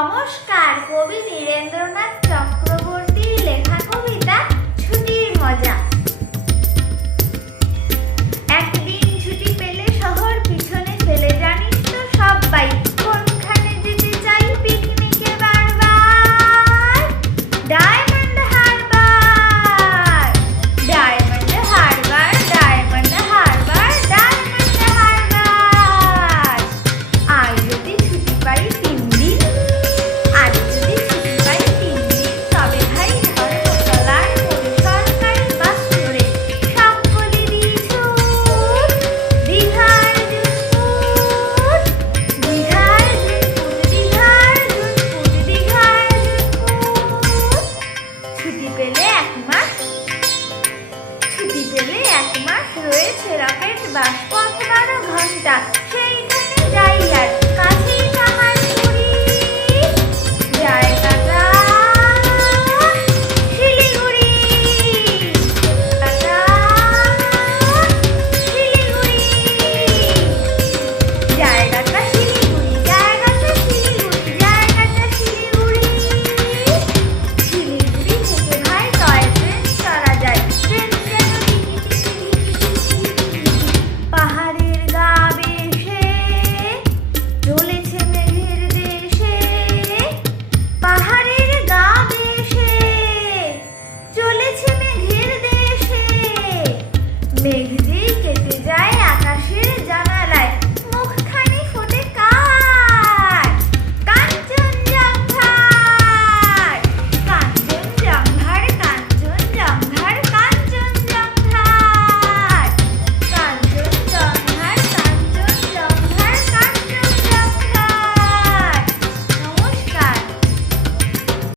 নমস্কার। বাষ্প অথবা ঘণ্টা।